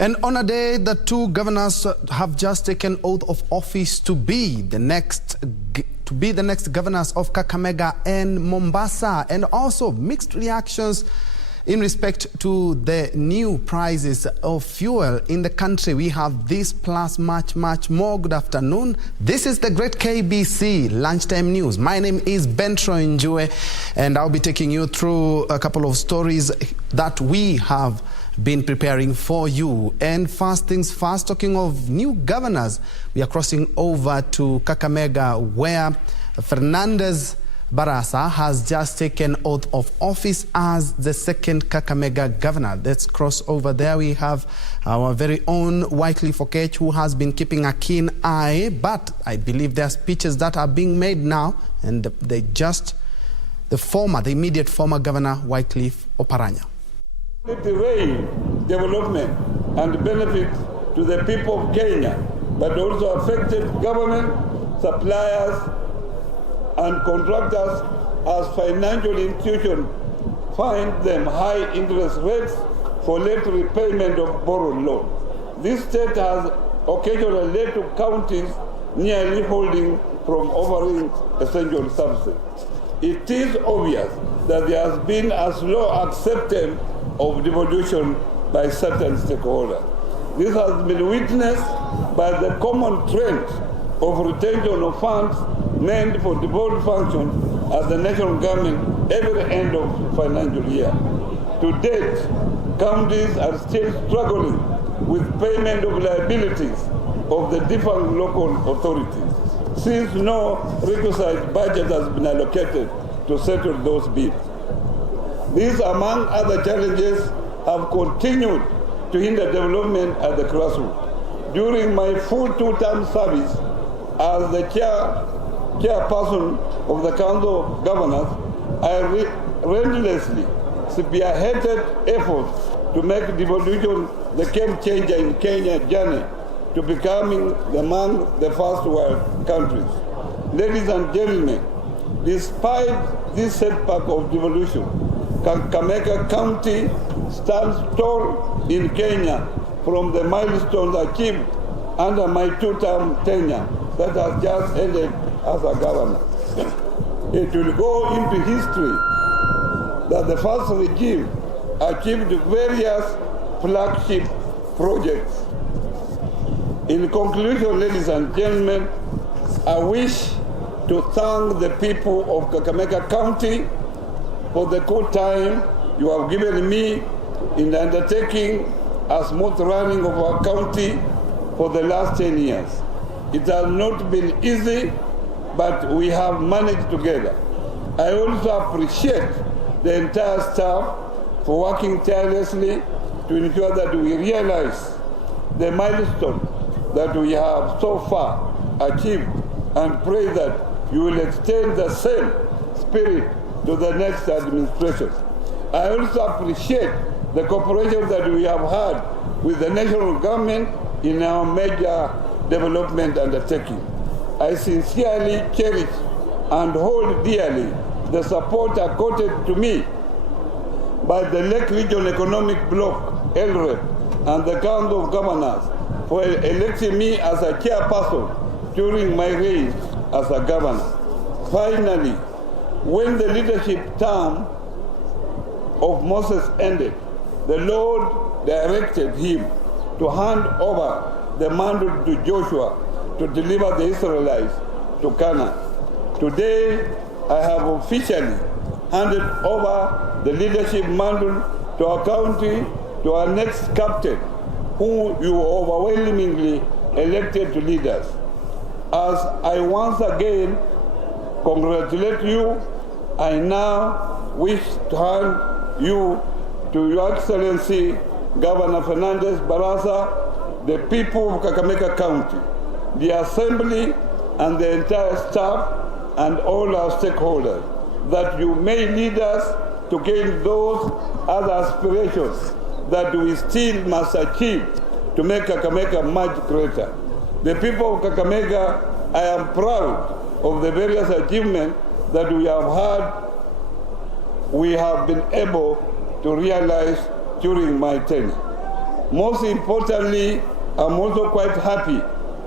And on a day that two governors have just taken oath of office to be the next governors of Kakamega and Mombasa, and also mixed reactions in respect to the new prices of fuel in the country. We have this plus much more. Good afternoon. This is the great KBC Lunchtime News. My name is Njue, and I'll be taking you through a couple of stories that we have been preparing for you. And first things first, talking of new governors, we are crossing over to Kakamega, where Fernandez Barasa has just taken oath of office as the second Kakamega governor. Let's cross over there. We have our very own Wycliffe Okech, who has been keeping a keen eye, but I believe there are speeches that are being made now, and the immediate former governor, Wycliffe Oparanya. The rail development and benefit to the people of Kenya, but also affected government, suppliers, and contractors as financial institutions find them high interest rates for late repayment of borrowed loans. This state has occasionally led to counties nearly holding from offering essential services. It is obvious that there has been a slow acceptance of devolution by certain stakeholders. This has been witnessed by the common trend of retention of funds meant for devolved functions at the national government every end of financial year. To date, counties are still struggling with payment of liabilities of the different local authorities, since no requisite budget has been allocated to settle those bills. These, among other challenges, have continued to hinder development at the crossroads. During my full two-term service as the chairperson of the Council of Governors, I relentlessly spearheaded efforts to make devolution the game changer in Kenya's journey to becoming among the first world countries. Ladies and gentlemen, despite this setback of devolution, Kakamega County stands tall in Kenya from the milestones achieved under my two-term tenure that has just ended as a governor. It will go into history that the first regime achieved various flagship projects. In conclusion, ladies and gentlemen, I wish to thank the people of Kakamega County for the good time you have given me in undertaking a smooth running of our county for the last 10 years. It has not been easy, but we have managed together. I also appreciate the entire staff for working tirelessly to ensure that we realize the milestone that we have so far achieved, and pray that you will extend the same spirit to the next administration. I also appreciate the cooperation that we have had with the national government in our major development undertaking. I sincerely cherish and hold dearly the support accorded to me by the Lake Region Economic Bloc, LREP, and the Council of Governors for electing me as a chairperson during my reign as a governor. Finally, when the leadership term of Moses ended, the Lord directed him to hand over the mantle to Joshua to deliver the Israelites to Canaan. Today, I have officially handed over the leadership mantle to our county, to our next captain, who you overwhelmingly elected to lead us. As I once again congratulate you, I now wish to hand you to Your Excellency Governor Fernandez Barasa, the people of Kakamega County, the Assembly, and the entire staff, and all our stakeholders, that you may lead us to gain those other aspirations that we still must achieve to make Kakamega much greater. The people of Kakamega, I am proud of the various achievements that we have been able to realize during my tenure. Most importantly, I'm also quite happy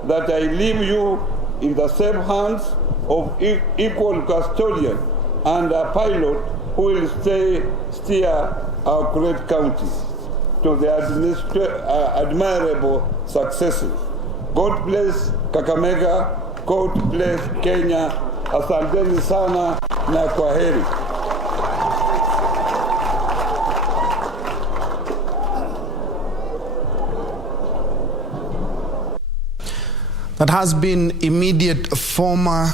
that I leave you in the safe hands of equal custodian and a pilot who will steer our great county to the admirable successes. God bless Kakamega, God bless Kenya. Asanteni sana na kwaheri. That has been immediate former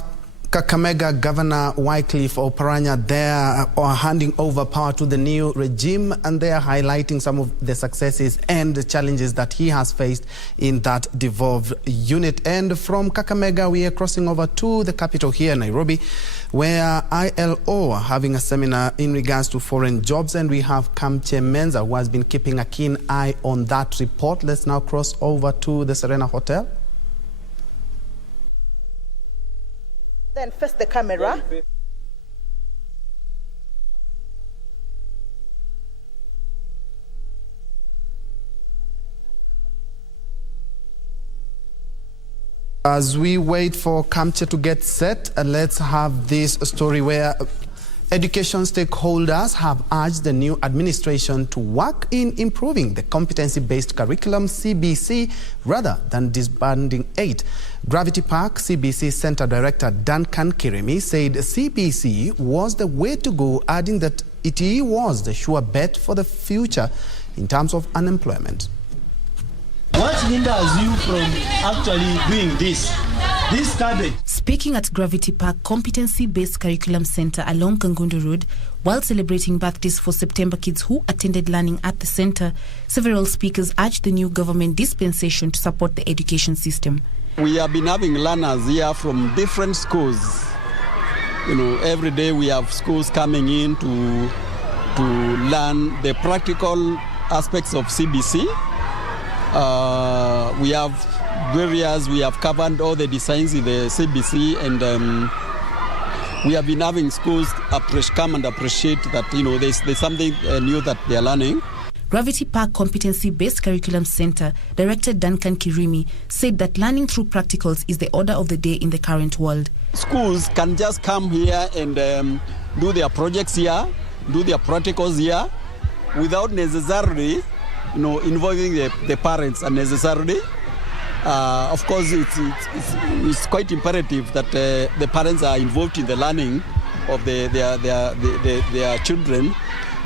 Kakamega Governor Wycliffe Oparanya there handing over power to the new regime, and they are highlighting some of the successes and the challenges that he has faced in that devolved unit. And from Kakamega, we are crossing over to the capital here, Nairobi, where ILO are having a seminar in regards to foreign jobs, and we have Kamche Menza, who has been keeping a keen eye on that report. Let's now cross over to the Serena Hotel. Then face the camera. As we wait for Kamche to get set, let's have this story where education stakeholders have urged the new administration to work in improving the competency-based curriculum CBC rather than disbanding 8. Gravity Park CBC Center Director Duncan Kirimi said CBC was the way to go, adding that it was the sure bet for the future in terms of unemployment. What hinders you from actually doing this? This cabbage. Speaking at Gravity Park Competency-Based Curriculum Center along Kangundu Road, while celebrating birthdays for September kids who attended learning at the center, several speakers urged the new government dispensation to support the education system. We have been having learners here from different schools. You know, every day we have schools coming in to learn the practical aspects of CBC. We have various, we have covered all the designs in the CBC, and we have been having schools come and appreciate that, you know, there's something new that they are learning. Gravity Park Competency-Based Curriculum Center Director Duncan Kirimi said that learning through practicals is the order of the day in the current world. Schools can just come here and do their projects here, do their practicals here, without necessarily, you know, involving the parents unnecessarily. Of course, it's quite imperative that the parents are involved in the learning of their children.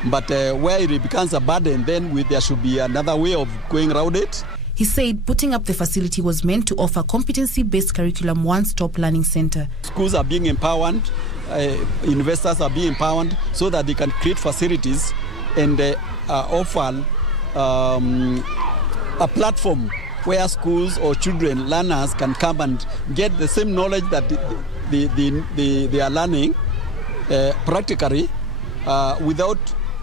But where it becomes a burden, then there should be another way of going around it. He said putting up the facility was meant to offer competency-based curriculum one-stop learning center. Schools are being empowered, investors are being empowered so that they can create facilities and offer a platform where schools or children, learners can come and get the same knowledge that they are learning practically without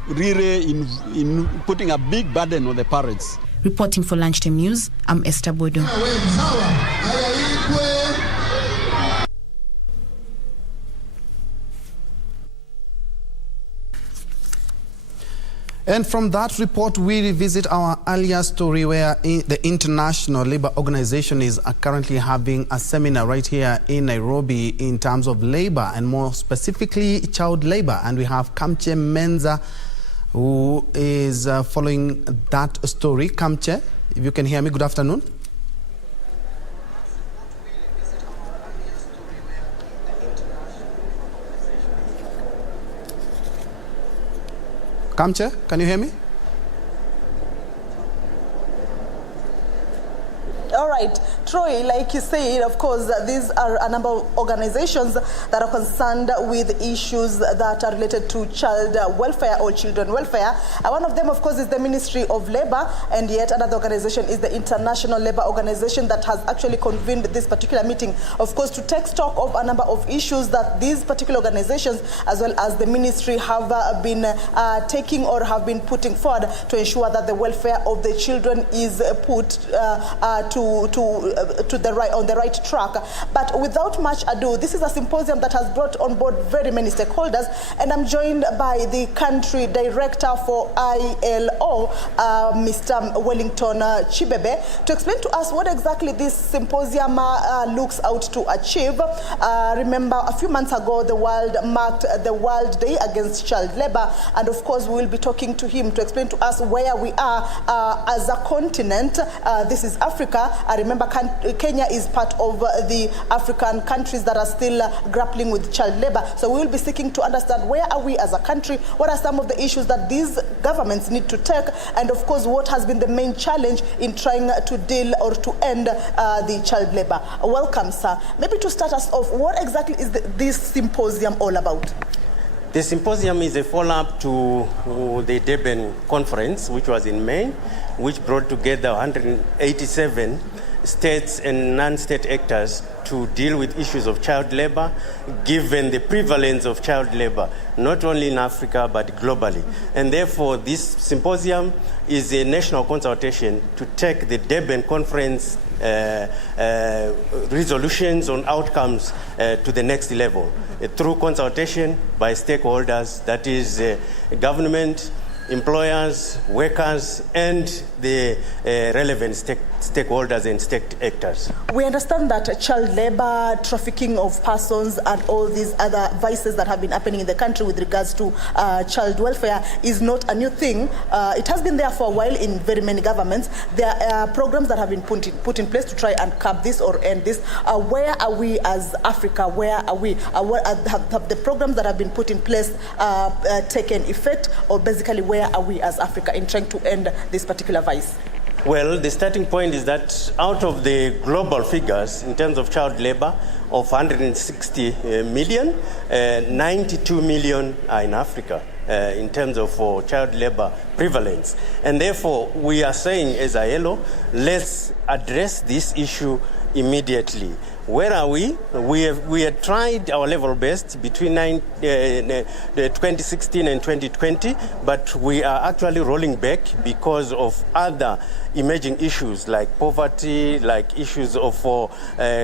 really in putting a big burden on the parents. Reporting for Lunchtime News, I'm Esther Bodo. And from that report, we revisit our earlier story where the International Labour Organization is currently having a seminar right here in Nairobi in terms of labor and more specifically child labor. And we have Kamche Menza who is following that story. Kamche, if you can hear me, good afternoon. Kamche, can you hear me? All right, Troy, like you said, of course, these are a number of organizations that are concerned with issues that are related to child welfare or children welfare. One of them, of course, is the Ministry of Labor, and yet another organization is the International Labour Organization that has actually convened this particular meeting, of course, to take stock of a number of issues that these particular organizations, as well as the ministry, have been taking or have been putting forward to ensure that the welfare of the children is put to on the right track. But without much ado, this is a symposium that has brought on board very many stakeholders, and I'm joined by the country director for ILO, Mr. Wellington Chibebe, to explain to us what exactly this symposium looks out to achieve. Remember, a few months ago, the world marked the World Day Against Child Labor, and of course, we will be talking to him to explain to us where we are as a continent. This is Africa. I remember Kenya is part of the African countries that are still grappling with child labor. So we will be seeking to understand where are we as a country, what are some of the issues that these governments need to take, and of course, what has been the main challenge in trying to deal or to end the child labor. Welcome, sir. Maybe to start us off, what exactly is this symposium all about? The symposium is a follow-up to the Durban conference, which was in May, which brought together 187 states and non-state actors to deal with issues of child labor, given the prevalence of child labor, not only in Africa, but globally. And therefore, this symposium is a national consultation to take the Durban conference resolutions on outcomes to the next level through consultation by stakeholders, that is government, employers, workers, and the relevant stakeholders and state actors. We understand that child labor, trafficking of persons, and all these other vices that have been happening in the country with regards to child welfare is not a new thing. It has been there for a while in very many governments. There are programs that have been put in place to try and curb this or end this. Where are we as Africa? Where are we? Have the programs that have been put in place taken effect, or basically where are we as Africa in trying to end this particular vice? Well, the starting point is that out of the global figures in terms of child labor of 160 million, 92 million are in Africa in terms of child labor prevalence. And therefore, we are saying as ILO, let's address this issue immediately. Where are we? We have tried our level best between 2016 and 2020, but we are actually rolling back because of other emerging issues like poverty, like issues of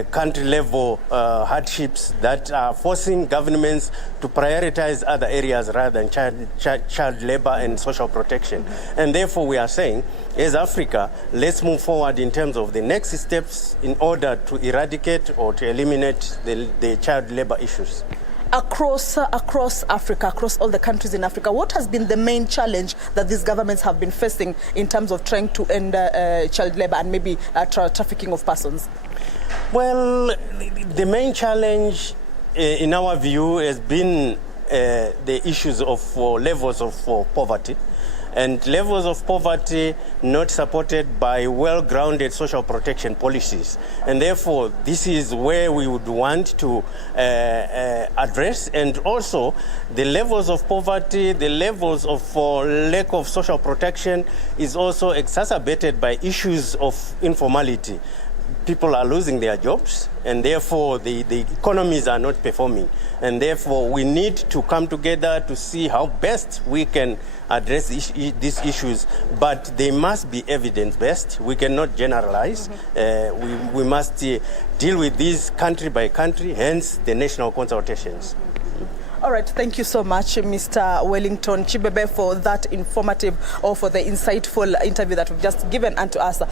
country-level hardships that are forcing governments to prioritize other areas rather than child labor and social protection. And therefore, we are saying, as Africa, let's move forward in terms of the next steps in order to eradicate or to eliminate the child labor issues. Across Africa, across all the countries in Africa, what has been the main challenge that these governments have been facing in terms of trying to end child labor and maybe trafficking of persons? Well, the main challenge, in our view, has been the issues of levels of poverty. And levels of poverty not supported by well-grounded social protection policies. And therefore, this is where we would want to address. And also, the levels of poverty, the levels of lack of social protection is also exacerbated by issues of informality. People are losing their jobs, and therefore the economies are not performing. And therefore, we need to come together to see how best we can address these issues, but they must be evidence-based. We cannot generalize. We must deal with these country by country, hence the national consultations. All right, thank you so much, Mr. Wellington Chibebe, for that informative or for the insightful interview that we've just given unto us.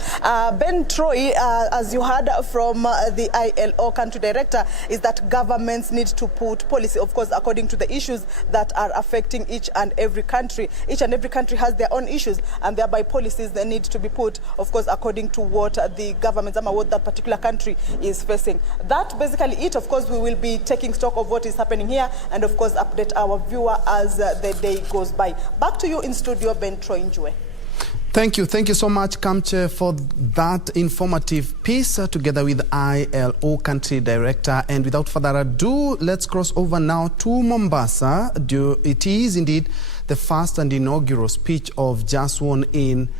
Ben Troy, as you heard from the ILO country director, is that governments need to put policy, of course, according to the issues that are affecting each and every country. Each and every country has their own issues, and thereby policies that need to be put, of course, according to what the governments, what that particular country is facing. That basically it. Of course, we will be taking stock of what is happening here, and of course, update our viewer as the day goes by. Back to you in studio, Ben Troy Njue. Thank you so much, Kamche, for that informative piece together with ILO country director. And without further ado, let's cross over now to Mombasa. It is indeed the first and inaugural speech of just sworn in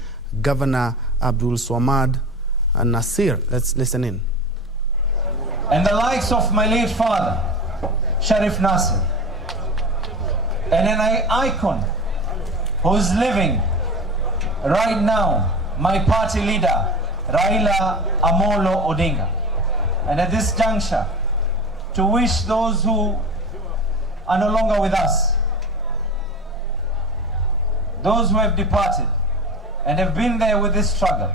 Governor Abdul Swamad Nasir. Let's listen in. And the likes of my late father, Sharif Nasir, and an icon who's living right now, my party leader, Raila Amolo Odinga. And at this juncture, to wish those who are no longer with us, those who have departed and have been there with this struggle,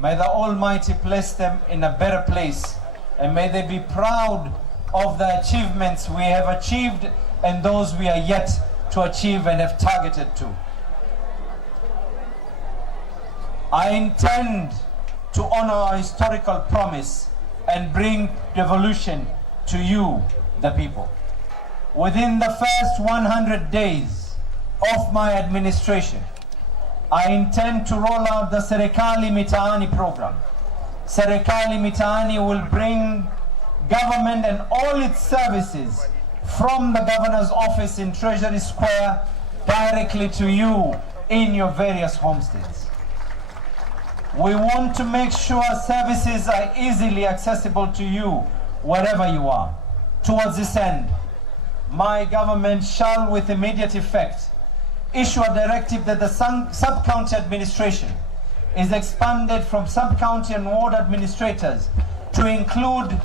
may the Almighty place them in a better place, and may they be proud of the achievements we have achieved and those we are yet to achieve and have targeted to. I intend to honor our historical promise and bring devolution to you, the people. Within the first 100 days of my administration, I intend to roll out the Serikali Mitaani program. Serikali Mitaani will bring government and all its services from the governor's office in Treasury Square directly to you in your various homesteads. We want to make sure services are easily accessible to you wherever you are. Towards this end, my government shall with immediate effect issue a directive that the sub-county administration is expanded from sub-county and ward administrators to include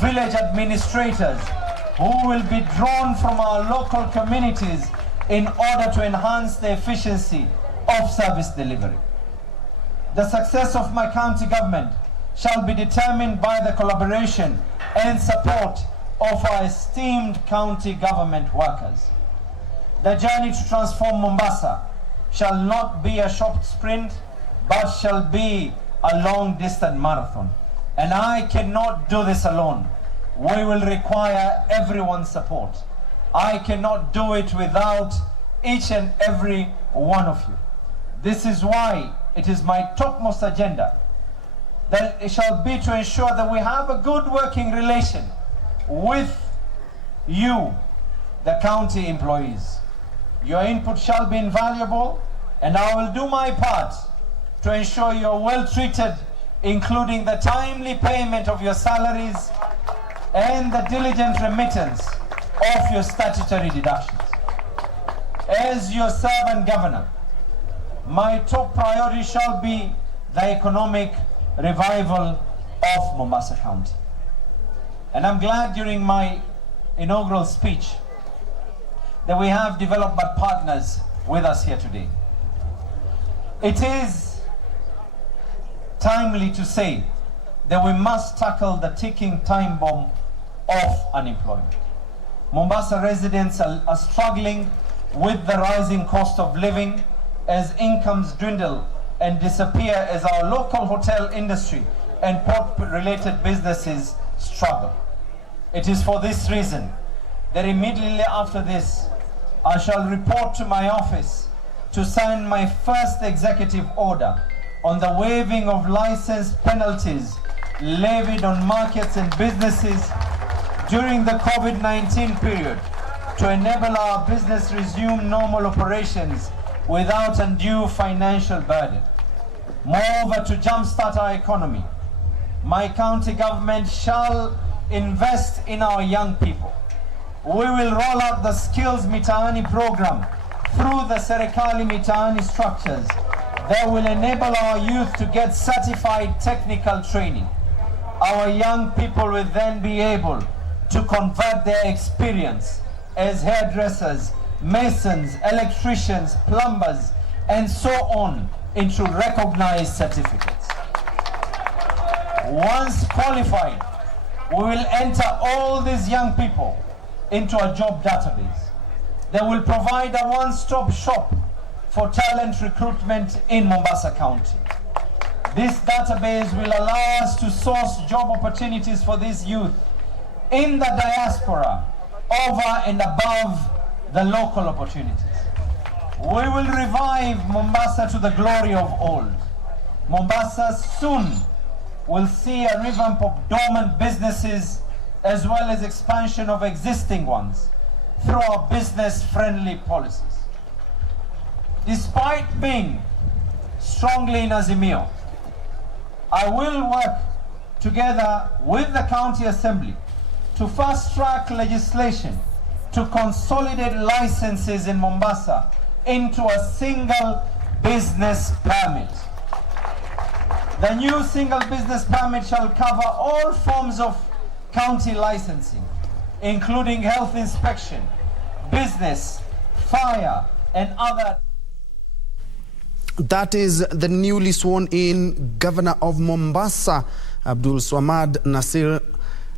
village administrators who will be drawn from our local communities in order to enhance the efficiency of service delivery. The success of my county government shall be determined by the collaboration and support of our esteemed county government workers. The journey to transform Mombasa shall not be a short sprint, but shall be a long-distance marathon. And I cannot do this alone. We will require everyone's support. I cannot do it without each and every one of you. This is why it is my topmost agenda that it shall be to ensure that we have a good working relation with you, the county employees. Your input shall be invaluable, and I will do my part to ensure you are well treated, including the timely payment of your salaries and the diligent remittance of your statutory deductions. As your servant governor, my top priority shall be the economic revival of Mombasa County. And I'm glad during my inaugural speech that we have development partners with us here today. It is timely to say that we must tackle the ticking time bomb of unemployment. Mombasa residents are struggling with the rising cost of living as incomes dwindle and disappear, as our local hotel industry and port-related businesses struggle. It is for this reason that immediately after this, I shall report to my office to sign my first executive order on the waiving of license penalties levied on markets and businesses during the COVID-19 period to enable our business resume normal operations without undue financial burden. Moreover, to jumpstart our economy, my county government shall invest in our young people. We will roll out the Skills Mitaani program through the Serikali Mitaani structures that will enable our youth to get certified technical training. Our young people will then be able to convert their experience as hairdressers, masons, electricians, plumbers, and so on into recognized certificates. Once qualified, we will enter all these young people into a job database that will provide a one-stop shop for talent recruitment in Mombasa County. This database will allow us to source job opportunities for these youth in the diaspora over and above the local opportunities. We will revive Mombasa to the glory of old. Mombasa soon will see a revamp of dormant businesses as well as expansion of existing ones through our business-friendly policies. Despite being strongly in Azimio, I will work together with the County Assembly to fast-track legislation to consolidate licenses in Mombasa into a single business permit. The new single business permit shall cover all forms of county licensing, including health inspection, business, fire, and other. That is the newly sworn-in Governor of Mombasa, Abdul Swamad Nasir,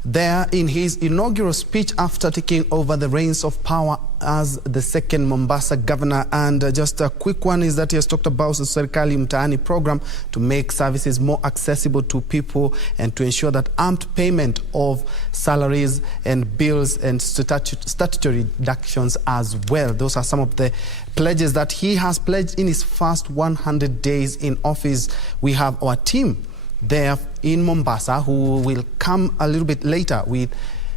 there in his inaugural speech after taking over the reins of power as the second Mombasa governor. And just a quick one is that he has talked about the Serikali Mtaani program to make services more accessible to people and to ensure that armed payment of salaries and bills and statutory deductions as well. Those are some of the pledges that he has pledged in his first 100 days in office. We have our team there in Mombasa who will come a little bit later with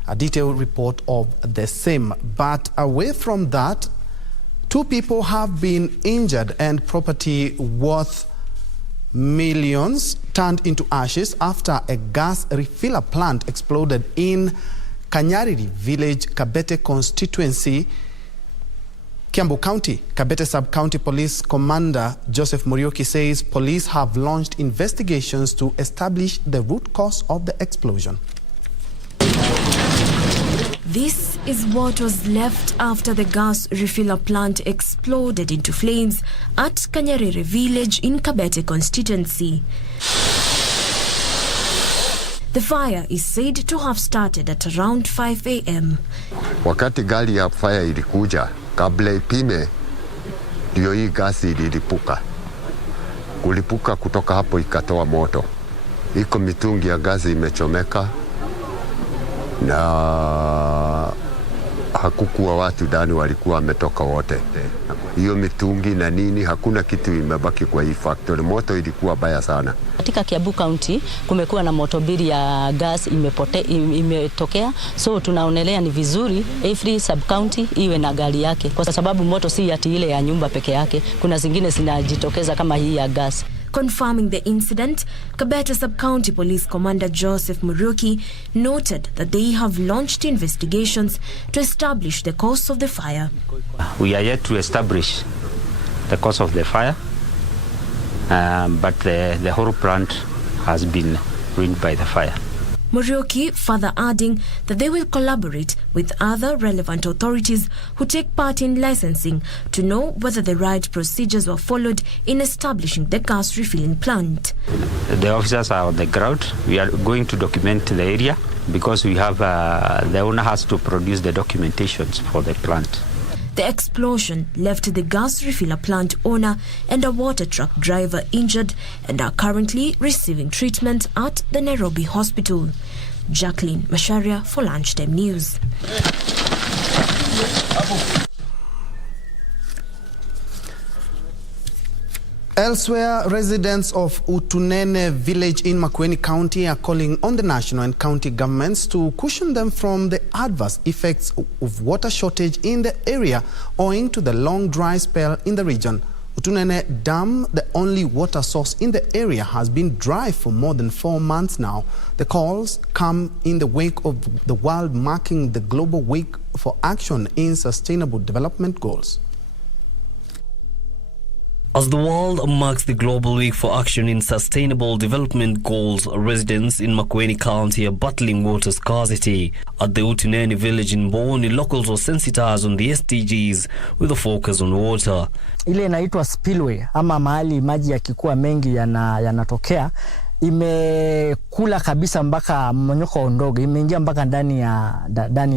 a detailed report of the same. But away from that, 2 people have been injured and property worth millions turned into ashes after a gas refiller plant exploded in Kanyariri village, Kabete constituency, Kiambu County. Kabete Sub-County Police Commander Joseph Muriuki says police have launched investigations to establish the root cause of the explosion. This is what was left after the gas refiller plant exploded into flames at Kanyariri village in Kabete constituency. The fire is said to have started at around 5 a.m. Wakati gari ya fire ilikuja, kabla ipime, ndio hii gasi ililipuka. Kulipuka kutoka hapo ikatoa moto. Iko mitungi ya gasi imechomeka na hakukuwa watu ndani, walikuwa wametoka wote. Hiyo mitungi na nini, hakuna kitu imebaki kwa hii factory. Moto ilikuwa baya sana. Katika Kiambu County kumekuwa na motobiri ya gas imetokea, so tunaonelea ni vizuri every sub-county iwe na gari yake, kwa sababu moto si ati ile ya nyumba peke yake, kuna zingine zinajitokeza kama hii ya gas. Confirming the incident, Kabete Sub-County Police Commander Joseph Muriuki noted that they have launched investigations to establish the cause of the fire. We are yet to establish the cause of the fire, but the whole plant has been ruined by the fire. Muriuki further adding that they will collaborate with other relevant authorities who take part in licensing to know whether the right procedures were followed in establishing the gas refilling plant. The officers are on the ground. We are going to document the area because we have the owner has to produce the documentations for the plant. The explosion left the gas refiller plant owner and a water truck driver injured and are currently receiving treatment at the Nairobi hospital. Jacqueline Masharia for Lunchtime News. Elsewhere, residents of Utunene village in Makueni County are calling on the national and county governments to cushion them from the adverse effects of water shortage in the area owing to the long dry spell in the region. Utunene Dam, the only water source in the area, has been dry for more than 4 months now. The calls come in the wake of the world marking the Global Week for Action in Sustainable Development Goals. As the world marks the Global Week for Action in Sustainable Development Goals, residents in Makueni County are battling water scarcity. At the Utunene village in Boni, locals were sensitized on the SDGs with a focus on water. Ile inaitwa spillway ama mahali maji yakikuwa mengi yanatokea imekula kabisa mpaka mmonyoko ndogo, imeingia mpaka ndani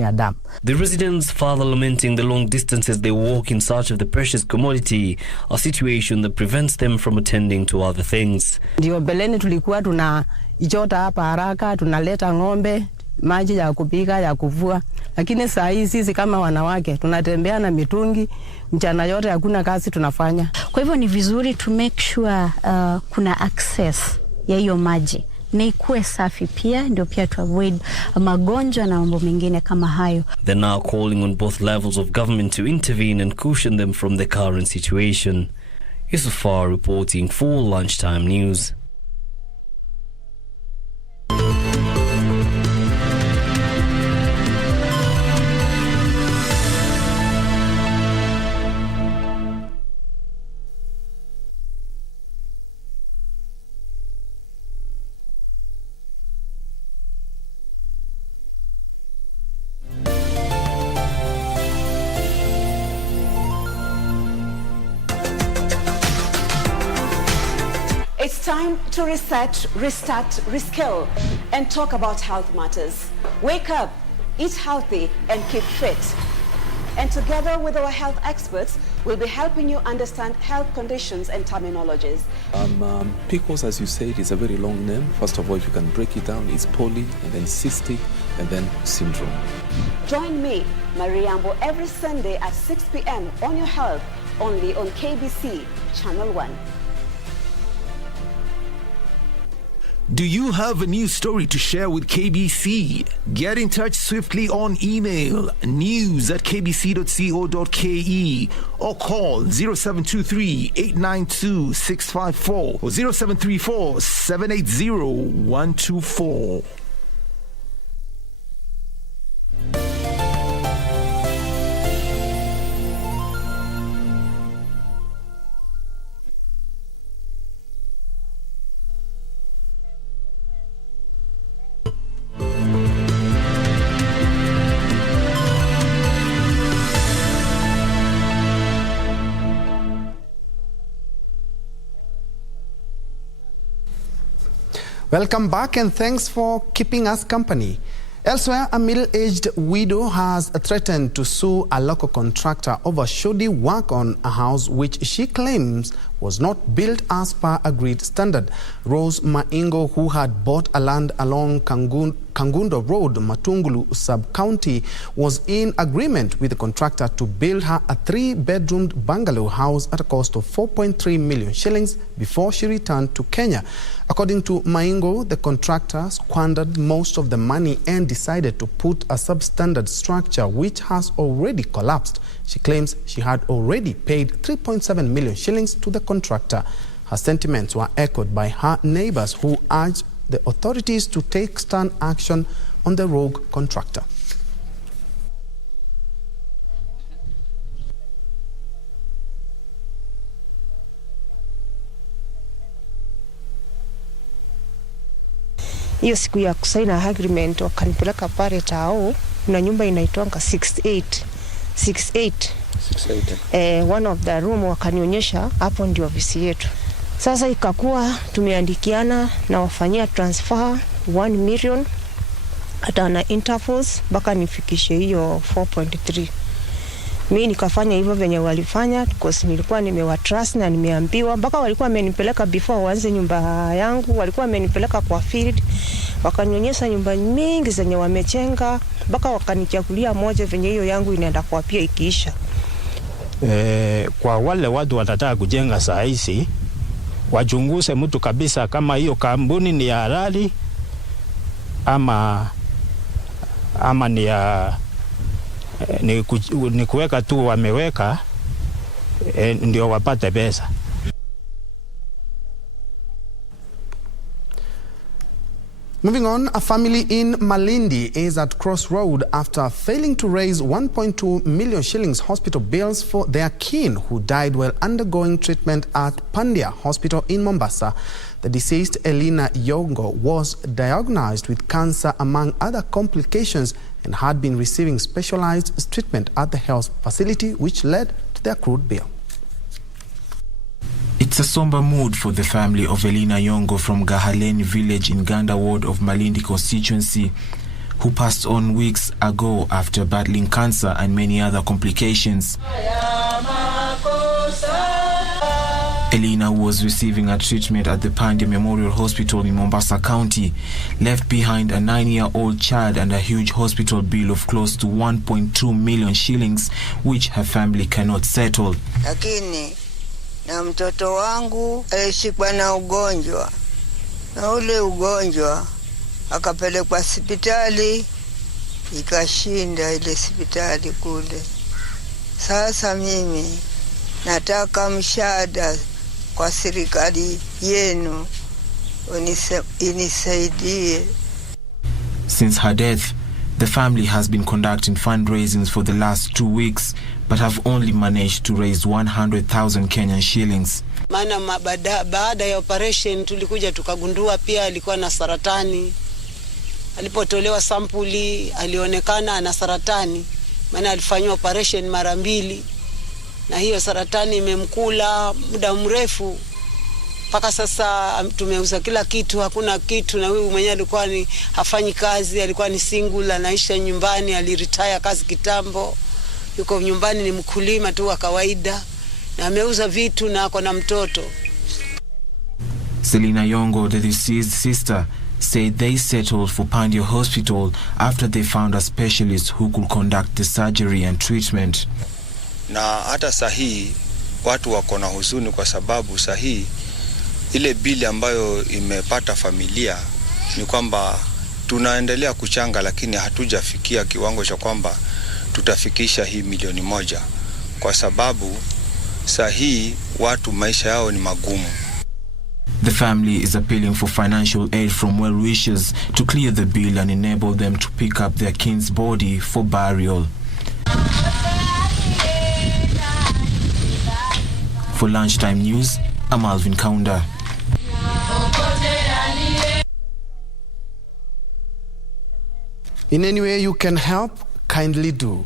ya dam. The residents further lamenting the long distances they walk in search of the precious commodity, a situation that prevents them from attending to other things. Ndio mbeleni tulikuwa tunaichota hapa haraka, tunaleta ng'ombe maji ya kupika, ya kuvua, lakini saa hii sisi kama wanawake tunatembea na mitungi mchana yote, hakuna kazi tunafanya. Kwa hivyo ni vizuri to make sure kuna access ya hiyo maji na ikuwe safi pia, ndio pia to avoid magonjwa na mambo mengine kama hayo. They're now calling on both levels of government to intervene and cushion them from the current situation. Isufar reporting for Lunchtime News. It's time to reset, restart, reskill, and talk about health matters. Wake up, eat healthy, and keep fit. And together with our health experts, we'll be helping you understand health conditions and terminologies. PCOS, as you said, is a very long name. First of all, if you can break it down, it's poly, and then cystic, and then syndrome. Join me, Mariambo, every Sunday at 6 p.m. on Your Health, only on KBC Channel 1. Do you have a news story to share with KBC? Get in touch swiftly on email news@kbc.co.ke or call 0723-892-654 or 0734-780-124. Welcome back and thanks for keeping us company. Elsewhere, a middle-aged widow has threatened to sue a local contractor over shoddy work on a house which she claims was not built as per agreed standard. Rose Maingo, who had bought a land along Kangundo Road, Matungulu subcounty, was in agreement with the contractor to build her a 3-bedroomed bungalow house at a cost of 4.3 million shillings before she returned to Kenya. According to Maingo, the contractor squandered most of the money and decided to put a substandard structure which has already collapsed. She claims she had already paid 3.7 million shillings to the contractor. Her sentiments were echoed by her neighbors who urged the authorities to take stern action on the rogue contractor. Hiyo siku ya kusaina agreement wakanipeleka pale Tao na nyumba inaitwanga 68. One of the room wakanionyesha hapo ndio ofisi yetu. Sasa ikakuwa tumeandikiana na wafanyia transfer 1 million hata na intervals mpaka nifikishe hiyo 4.3. Mimi nikafanya hivyo venye walifanya because nilikuwa nimewatrust na nimeambiwa, mpaka walikuwa wamenipeleka before waanze nyumba yangu, walikuwa wamenipeleka kwa field wakanionyesha nyumba mingi zenye wamechenga mpaka wakanichagulia moja venye hiyo yangu inaenda kwa pia ikiisha. Kwa wale watu watataka kujenga saa hizi wachunguze mtu kabisa kama hiyo kampuni ni ya halali ama ni ya ni kuweka tu wameweka ndio wapate pesa. Moving on, a family in Malindi is at crossroads after failing to raise 1.2 million shillings hospital bills for their kin who died while undergoing treatment at Pandya Hospital in Mombasa. The deceased, Elina Yongo, was diagnosed with cancer among other complications and had been receiving specialized treatment at the health facility, which led to the accrued bill. It's a somber mood for the family of Elina Yongo from Gahaleni village in Ganda ward of Malindi constituency, who passed on weeks ago after battling cancer and many other complications. Elina, who was receiving a treatment at the Pandya Memorial Hospital in Mombasa County, left behind a 9-year-old child and a huge hospital bill of close to 1.2 million shillings, which her family cannot settle. Lakini na mtoto wangu alishikwa na ugonjwa, na ule ugonjwa akapelekwa hospitali, ikashinda ile hospitali kule. Sasa mimi nataka msaada kwa serikali yenu inisaidie. Since her death, the family has been conducting fundraisings for the last 2 weeks, but have only managed to raise 100,000 Kenyan shillings. Maana baada ya operation tulikuja tukagundua pia alikuwa na saratani. Alipotolewa sampuli alionekana ana saratani, maana alifanywa operation mara 2, na hiyo saratani imemkula muda mrefu Paka sasa tumeuza kila kitu, hakuna kitu, na huyu mwenyewe alikuwa ni hafanyi kazi, alikuwa ni single, anaisha nyumbani, aliretire kazi kitambo. Yuko nyumbani ni mkulima tu wa kawaida na ameuza vitu na ako na mtoto. Selina Yongo, the deceased sister, said they settled for Pandio Hospital after they found a specialist who could conduct the surgery and treatment. Na hata sahi watu wako na huzuni kwa sababu sahi ile bili ambayo imepata familia ni kwamba tunaendelea kuchanga, lakini hatujafikia kiwango cha kwamba tutafikisha hii milioni 1 kwa sababu sahi watu maisha yao ni magumu. The family is appealing for financial aid from well-wishers to clear the bill and enable them to pick up their kin's body for burial. For Lunchtime News, I'm Alvin Kaunda. In any way you can help, kindly do.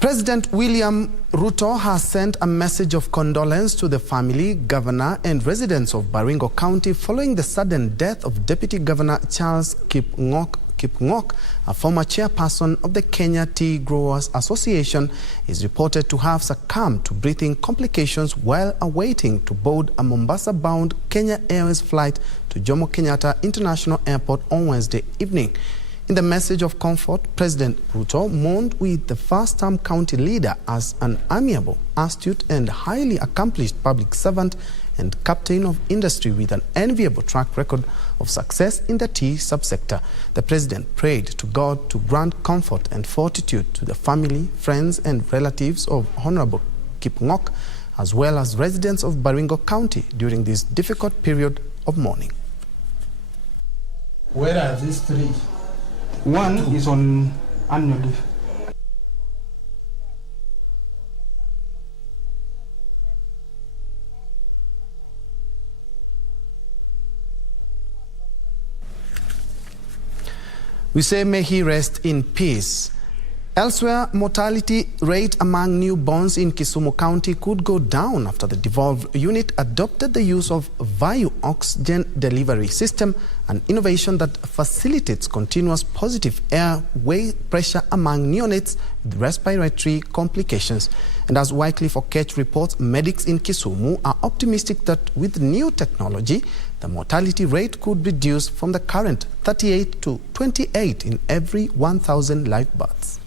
President William Ruto has sent a message of condolence to the family, governor, and residents of Baringo County following the sudden death of Deputy Governor Charles Kipng'ok, a former chairperson of the Kenya Tea Growers Association, is reported to have succumbed to breathing complications while awaiting to board a Mombasa-bound Kenya Airways flight to Jomo Kenyatta International Airport on Wednesday evening. In the message of comfort, President Ruto mourned with the first-term county leader as an amiable, astute, and highly accomplished public servant and captain of industry with an enviable track record of success in the tea subsector. The president prayed to God to grant comfort and fortitude to the family, friends, and relatives of Honorable Kipng'ok, as well as residents of Baringo County during this difficult period of mourning. Where are these 3? One is on annual leave. We say may he rest in peace. Elsewhere, mortality rate among newborns in Kisumu County could go down after the devolved unit adopted the use of VAIU oxygen delivery system, an innovation that facilitates continuous positive airway pressure among neonates with respiratory complications. And as Wycliffe Okech reports, medics in Kisumu are optimistic that with new technology, the mortality rate could reduce from the current 38 to 28 in every 1,000 live births.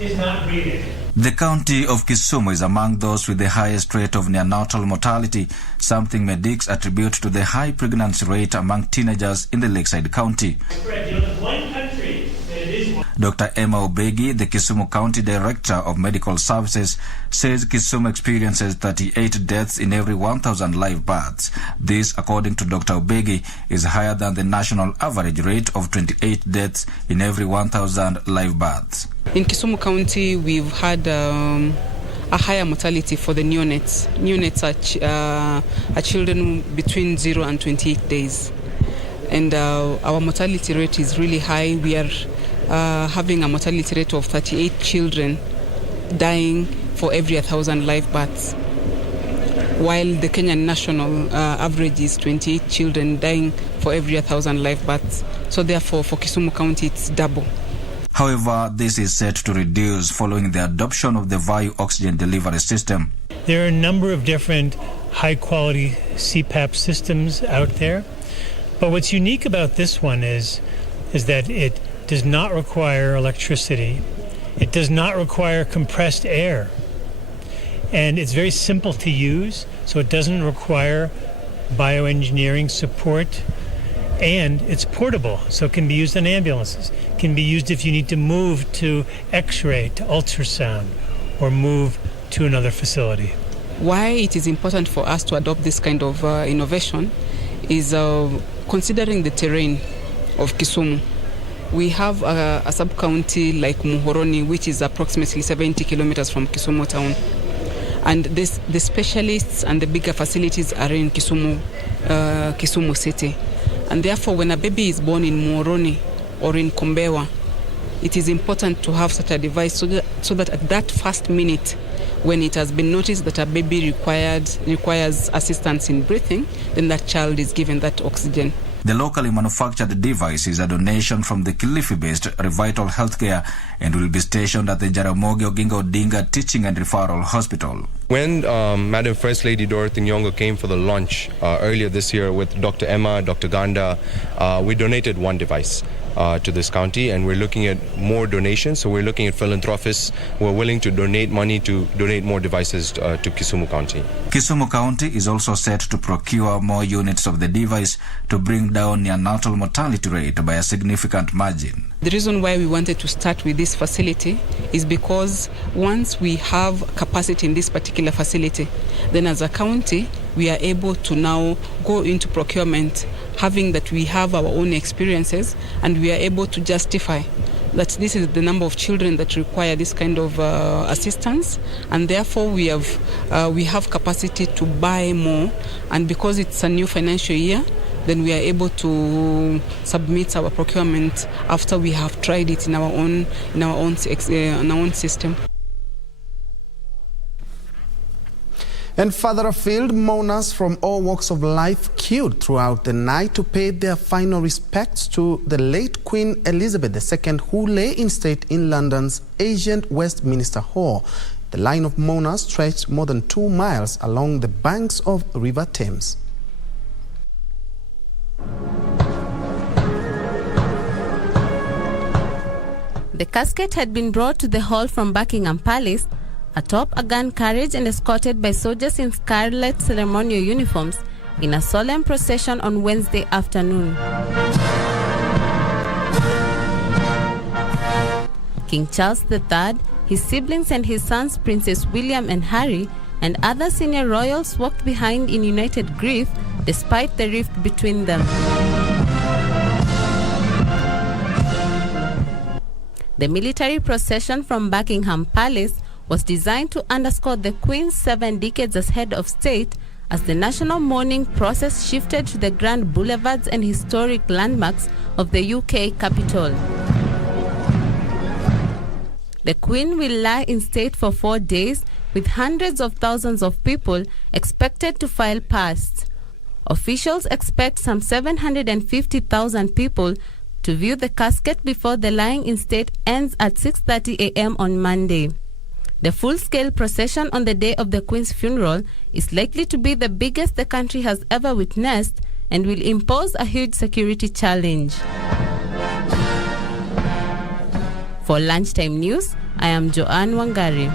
Is not breathing. The county of Kisumu is among those with the highest rate of neonatal mortality, something medics attribute to the high pregnancy rate among teenagers in the Lakeside County. Dr. Emma Obegi, the Kisumu County Director of Medical Services, says Kisumu experiences 38 deaths in every 1,000 live births. This, according to Dr. Obegi, is higher than the national average rate of 28 deaths in every 1,000 live births. In Kisumu County, we've had a higher mortality for the neonates. Neonates are children between 0 and 28 days. And our mortality rate is really high. We are having a mortality rate of 38 children dying for every 1,000 live births, while the Kenyan national average is 28 children dying for every 1,000 live births. So therefore, for Kisumu County, it's double. However, this is set to reduce following the adoption of the VAIU oxygen delivery system. There are a number of different high-quality CPAP systems out there, but what's unique about this one is that it does not require electricity. It does not require compressed air. And it's very simple to use, so it doesn't require bioengineering support. And it's portable, so it can be used in ambulances. It can be used if you need to move to X-ray, to ultrasound, or move to another facility. Why it is important for us to adopt this kind of innovation is considering the terrain of Kisumu. We have a sub-county like Muhoroni, which is approximately 70 kilometers from Kisumu town. And the specialists and the bigger facilities are in Kisumu city. And therefore, when a baby is born in Muhoroni or in Kombewa, it is important to have such a device so that at that first minute, when it has been noticed that a baby requires assistance in breathing, then that child is given that oxygen. The locally manufactured device is a donation from the Kilifi-based Revital Healthcare and will be stationed at the Jaramogi Oginga Odinga Teaching and Referral Hospital. When Madam First Lady Dorothy Nyong'o came for the launch earlier this year with Dr. Emma, Dr. Ganda, we donated one device to this county, and we're looking at more donations. So we're looking at philanthropists who are willing to donate money to donate more devices to Kisumu County. Kisumu County is also set to procure more units of the device to bring down neonatal mortality rate by a significant margin. The reason why we wanted to start with this facility is because once we have capacity in this particular facility, then as a county, we are able to now go into procurement, having that we have our own experiences, and we are able to justify that this is the number of children that require this kind of assistance, and therefore we have capacity to buy more. And because it's a new financial year, then we are able to submit our procurement after we have tried it in our own system. And further afield, mourners from all walks of life queued throughout the night to pay their final respects to the late Queen Elizabeth II, who lay in state in London's ancient Westminster Hall. The line of mourners stretched more than 2 miles along the banks of River Thames. The casket had been brought to the hall from Buckingham Palace atop a gun carriage and escorted by soldiers in scarlet ceremonial uniforms in a solemn procession on Wednesday afternoon. King Charles III, his siblings and his sons Princes William and Harry, and other senior royals walked behind in united grief despite the rift between them. The military procession from Buckingham Palace was designed to underscore the Queen's 7 decades as head of state as the national mourning process shifted to the grand boulevards and historic landmarks of the UK capital. The Queen will lie in state for 4 days, with hundreds of thousands of people expected to file past. Officials expect some 750,000 people to view the casket before the lying in state ends at 6:30 a.m. on Monday. The full-scale procession on the day of the Queen's funeral is likely to be the biggest the country has ever witnessed and will impose a huge security challenge. For Lunchtime News, I am Joanne Wangari.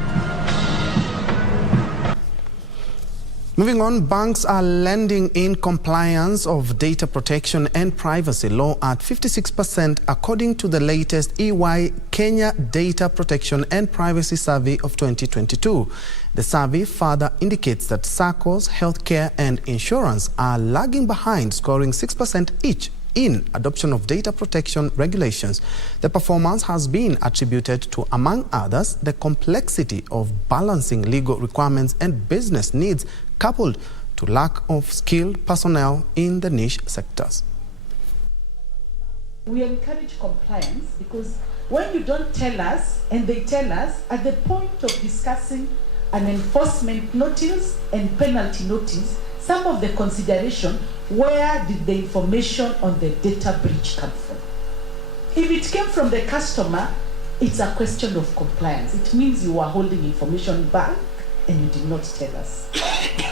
Moving on, banks are lending in compliance of data protection and privacy law at 56% according to the latest EY Kenya Data Protection and Privacy Survey of 2022. The survey further indicates that SACCOs, healthcare and insurance are lagging behind, scoring 6% each in adoption of data protection regulations. The performance has been attributed to, among others, the complexity of balancing legal requirements and business needs, coupled to lack of skilled personnel in the niche sectors. We encourage compliance because when you don't tell us and they tell us, at the point of discussing an enforcement notice and penalty notice, some of the consideration, where did the information on the data breach come from? If it came from the customer, it's a question of compliance. It means you are holding information back and you did not tell us.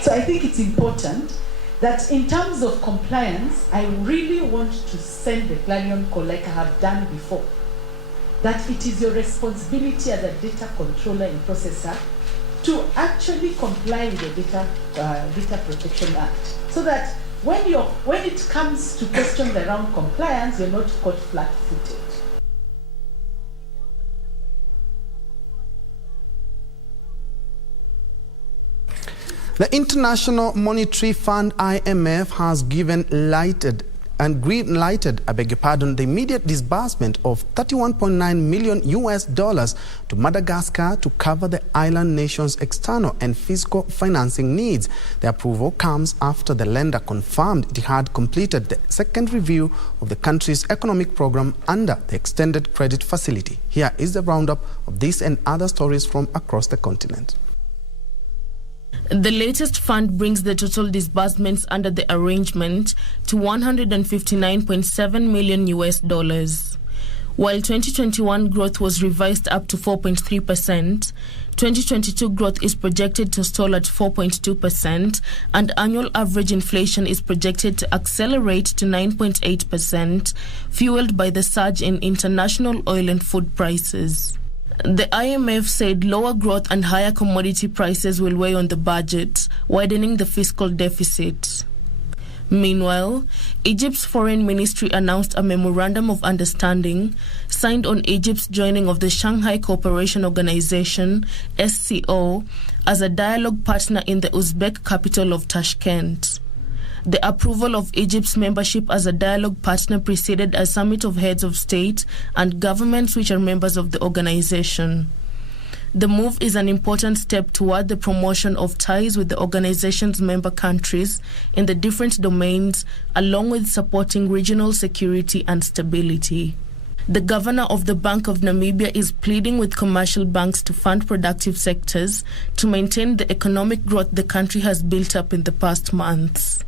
So I think it's important that in terms of compliance, I really want to send the clarion call like I have done before, that it is your responsibility as a data controller and processor to actually comply with the Data Protection Act, so that when it comes to questions around compliance, you're not caught flat-footed. The International Monetary Fund, IMF, has green-lighted, the immediate disbursement of $31.9 million to Madagascar to cover the island nation's external and fiscal financing needs. The approval comes after the lender confirmed it had completed the second review of the country's economic program under the extended credit facility. Here is the roundup of this and other stories from across the continent. The latest fund brings the total disbursements under the arrangement to $159.7 million US. While 2021 growth was revised up to 4.3%, 2022 growth is projected to stall at 4.2%, and annual average inflation is projected to accelerate to 9.8%, fueled by the surge in international oil and food prices. The IMF said lower growth and higher commodity prices will weigh on the budget, widening the fiscal deficit. Meanwhile, Egypt's foreign ministry announced a memorandum of understanding signed on Egypt's joining of the Shanghai Cooperation Organization, SCO, as a dialogue partner in the Uzbek capital of Tashkent. The approval of Egypt's membership as a dialogue partner preceded a summit of heads of state and governments which are members of the organization. The move is an important step toward the promotion of ties with the organization's member countries in the different domains, along with supporting regional security and stability. The governor of the Bank of Namibia is pleading with commercial banks to fund productive sectors to maintain the economic growth the country has built up in the past months.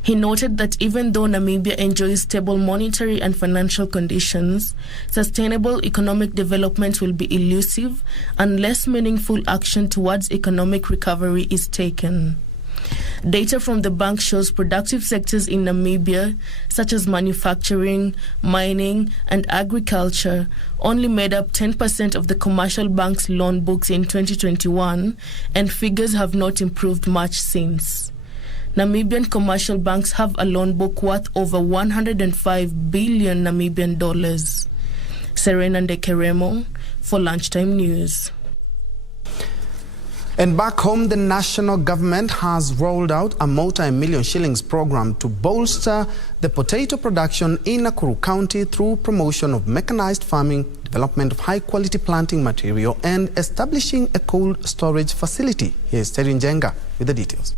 He noted that even though Namibia enjoys stable monetary and financial conditions, sustainable economic development will be elusive unless meaningful action towards economic recovery is taken. Data from the bank shows productive sectors in Namibia, such as manufacturing, mining, and agriculture, only made up 10% of the commercial bank's loan books in 2021, and figures have not improved much since. Namibian commercial banks have a loan book worth over 105 billion Namibian dollars. Serena Ndekeremo for Lunchtime News. And back home, the national government has rolled out a multi-million shillings program to bolster the potato production in Nakuru County through promotion of mechanized farming, development of high-quality planting material, and establishing a cold storage facility. Here's Terry Njenga with the details.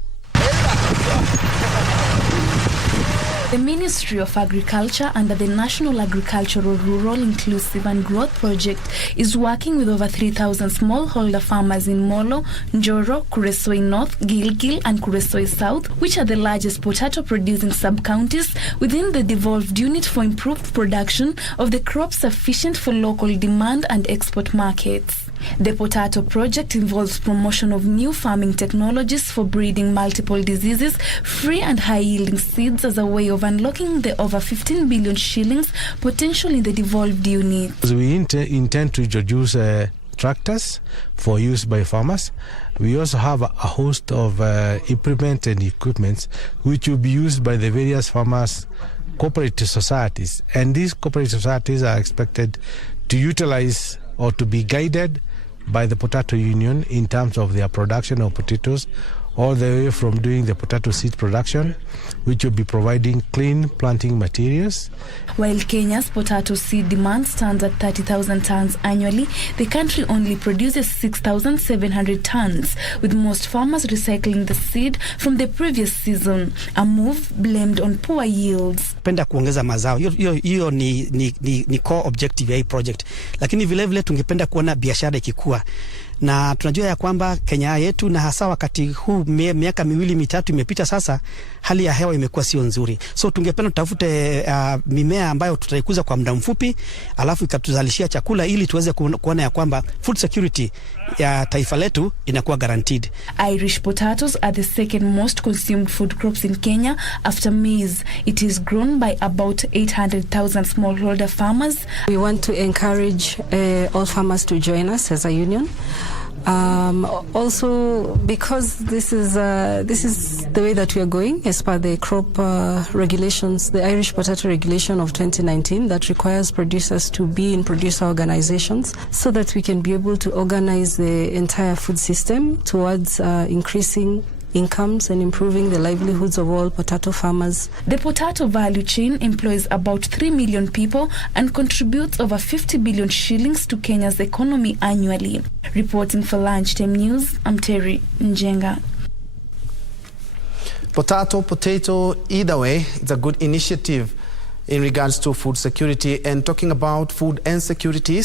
The Ministry of Agriculture under the National Agricultural, Rural, Inclusive and Growth Project is working with over 3,000 smallholder farmers in Molo, Njoro, Kuresoi North, Gilgil and Kuresoi South, which are the largest potato-producing sub-counties within the devolved unit for improved production of the crop sufficient for local demand and export markets. The potato project involves promotion of new farming technologies for breeding multiple diseases, free and high-yielding seeds as a way of unlocking the over 15 billion shillings potential in the devolved unit. We intend to introduce tractors for use by farmers. We also have a host of implements and equipment which will be used by the various farmers' cooperative societies. And these cooperative societies are expected to utilize or to be guided by the Potato Union in terms of their production of potatoes, all the way from doing the potato seed production, which will be providing clean planting materials. While Kenya's potato seed demand stands at 30,000 tons annually, the country only produces 6,700 tons, with most farmers recycling the seed from the previous season, a move blamed on poor yields. Penda kuongeza mazao, hiyo ni core objective ya hii project, lakini vile vile tungependa kuona biashara ikikua. Na tunajua ya kwamba Kenya yetu na hasa wakati huu miaka miwili mitatu imepita sasa, hali ya hewa imekuwa sio nzuri. So tungependa tutafute mimea ambayo tutaikuza kwa muda mfupi, alafu ikatuzalishia chakula ili tuweze kuona ya kwamba food security ya taifa letu inakuwa guaranteed. Irish potatoes are the second most consumed food crops in Kenya after maize. It is grown by about 800,000 smallholder farmers. We want to encourage all farmers to join us as a union. Also, because this is the way that we are going as per the crop regulations, the Irish potato regulation of 2019 that requires producers to be in producer organizations so that we can be able to organize the entire food system towards increasing incomes and improving the livelihoods of all potato farmers. The potato value chain employs about 3 million people and contributes over 50 billion shillings to Kenya's economy annually. Reporting for Lunchtime News, I'm Terry Njenga. Potato, either way, it's a good initiative. in regards to food security. And talking about food and security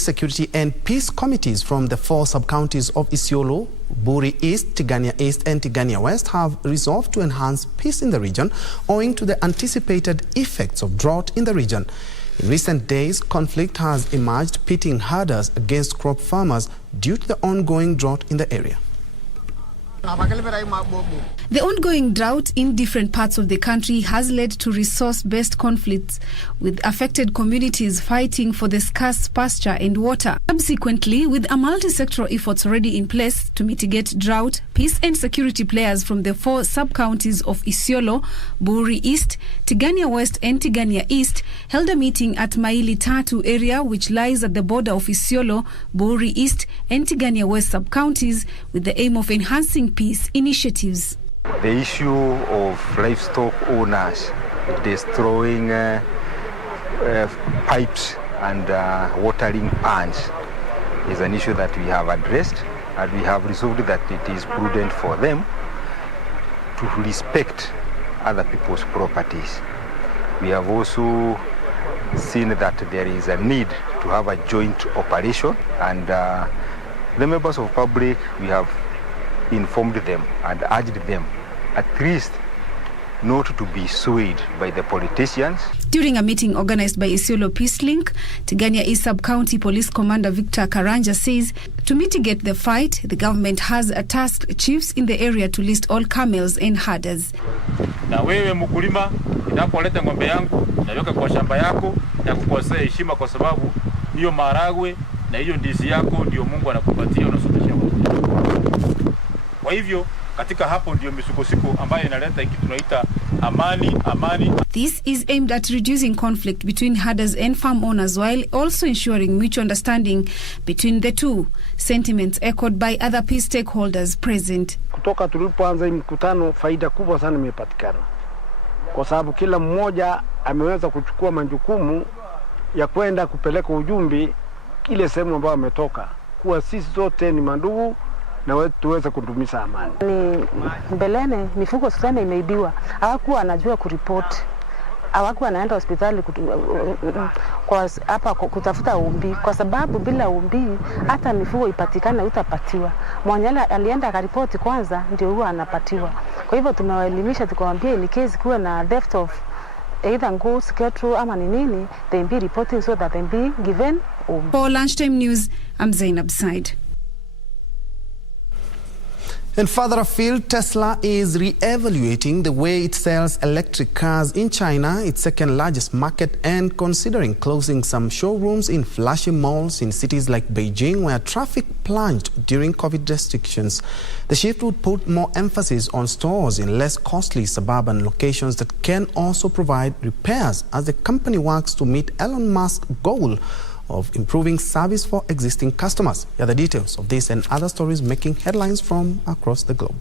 and peace committees from the 4 sub-counties of Isiolo, Buri East, Tigania East and Tigania West have resolved to enhance peace in the region owing to the anticipated effects of drought in the region. In recent days, conflict has emerged pitting herders against crop farmers due to the ongoing drought in the area. The ongoing drought in different parts of the country has led to resource-based conflicts, with affected communities fighting for the scarce pasture and water. Subsequently, with a multi-sectoral efforts already in place to mitigate drought, peace and security players from the 4 sub-counties of Isiolo, Buri East, Tigania West and Tigania East held a meeting at Maili Tatu area, which lies at the border of Isiolo, Buri East and Tigania West sub-counties, with the aim of enhancing peace initiatives. The issue of livestock owners destroying pipes and watering ponds is an issue that we have addressed, and we have resolved that it is prudent for them to respect other people's properties. We have also seen that there is a need to have a joint operation, and the members of public, we have informed them and urged them at least not to be swayed by the politicians. During a meeting organized by Isiolo Peace Link, Tigania East Sub-County Police Commander Victor Karanja says to mitigate the fight, the government has tasked chiefs in the area to list all camels and herders. Na wewe mkulima, ninapoleta ng'ombe yangu naweka kwa shamba yako na kukosea heshima, kwa sababu hiyo maragwe na hiyo ndizi yako ndio Mungu anakupatia, unasomesha watoto. Kwa hivyo katika hapo ndio misukosuko ambayo inaleta hiki tunaita amani. This is aimed at reducing conflict between herders and farm owners while also ensuring mutual understanding between the two. Sentiments echoed by other peace stakeholders present. Kutoka tulipoanza mkutano, faida kubwa sana imepatikana, kwa sababu kila mmoja ameweza kuchukua majukumu ya kwenda kupeleka ujumbe ile sehemu ambayo ametoka, kuwa sisi zote ni mandugu na wetu tuweze kudumisha amani. Ni mbelene mifugo tuseme imeibiwa, hawakuwa anajua kuripoti, hawakuwa anaenda hospitali kwa hapa kutafuta umbi, kwa sababu bila umbi hata mifugo ipatikane utapatiwa. Mwanyala alienda akaripoti kwanza ndio huwa anapatiwa. Kwa hivyo tumewaelimisha tukawaambia in case kuwe na theft of either goods, cattle ama ni nini, they be reporting so that they be given umbi. For Lunchtime News, I'm Zainab Said. And further afield, Tesla is re-evaluating the way it sells electric cars in China, its second largest market, and considering closing some showrooms in flashy malls in cities like Beijing, where traffic plunged during COVID restrictions. The shift would put more emphasis on stores in less costly suburban locations that can also provide repairs, as the company works to meet Elon Musk's goal of improving service for existing customers. Here are the details of this and other stories making headlines from across the globe.